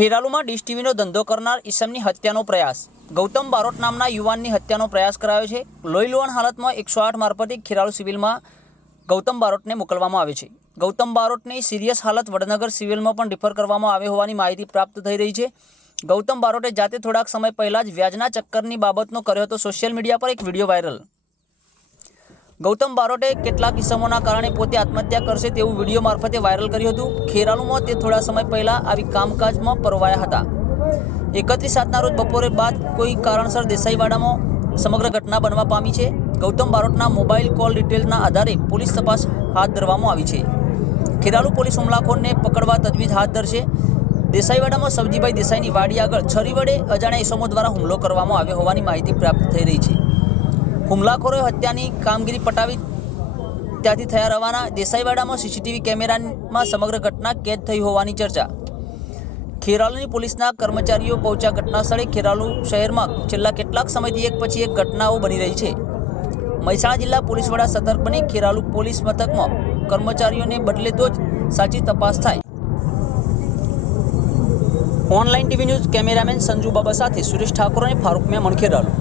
ખેરાલુમાં dish ટીવીનો ધંધો કરનાર ઈસમની હત્યાનો પ્રયાસ. ગૌતમ બારોટ નામના યુવાનની હત્યાનો પ્રયાસ કરાયો છે. લોહી લોહણ હાલતમાં એકસો આઠ મારફતે ખેરાલુ સિવિલમાં ગૌતમ બારોટને મોકલવામાં આવે છે. ગૌતમ બારોટની સિરિયસ હાલત વડનગર સિવિલમાં પણ રિફર કરવામાં આવે હોવાની માહિતી પ્રાપ્ત થઈ રહી છે. ગૌતમ બારોટે જાતે થોડાક સમય પહેલાં જ વ્યાજના ચક્કરની બાબતનો કર્યો હતો સોશિયલ મીડિયા પર એક વીડિયો વાયરલ ગૌતમ બારોટે કેટલાક કિસ્સાઓના કારણે પોતે આત્મહત્યા કરશે તેવું વીડિયો મારફતે વાયરલ કર્યું હતું. ખેરાલુમાં તે થોડા સમય પહેલાં આવી કામકાજમાં પરવાયા હતા. એકત્રીસ સાતના રોજ બપોરે બાદ કોઈ કારણસર દેસાઈવાડામાં સમગ્ર ઘટના બનવા પામી છે. ગૌતમ બારોટના મોબાઈલ કોલ ડિટેલના આધારે પોલીસ તપાસ હાથ ધરવામાં આવી છે. ખેરાલુ પોલીસ હુમલાખોરને પકડવા તજવીજ હાથ ધરશે. દેસાઈવાડામાં સબજીભાઈ દેસાઈની વાડી આગળ છરી વડે અજાણ્યા ઇસમો દ્વારા હુમલો કરવામાં આવ્યો હોવાની માહિતી પ્રાપ્ત થઈ રહી છે. હુમલાખોરોએ હત્યાની કામગીરી પટાવી ત્યાંથી થયા રવાના. દેસાઈવાડામાં સીસીટીવી કેમેરામાં સમગ્ર ઘટના કેદ થઈ હોવાની ચર્ચા. ખેરાલુની પોલીસના કર્મચારીઓ પહોંચ્યા ઘટના સ્થળે ખેરાલુ શહેરમાં છેલ્લા કેટલાક સમયથી એક પછી એક ઘટનાઓ બની રહી છે. મહેસાણા જિલ્લા પોલીસ વડા સતર્ક બની ખેરાલુ પોલીસ મથકમાં કર્મચારીઓને બદલે તો જ સાચી તપાસ થાય. Online TV news cameraman Sanju Baba સાથે સુરેશ ઠાકોર અને ફારૂક મેમણ ખેરાલુ.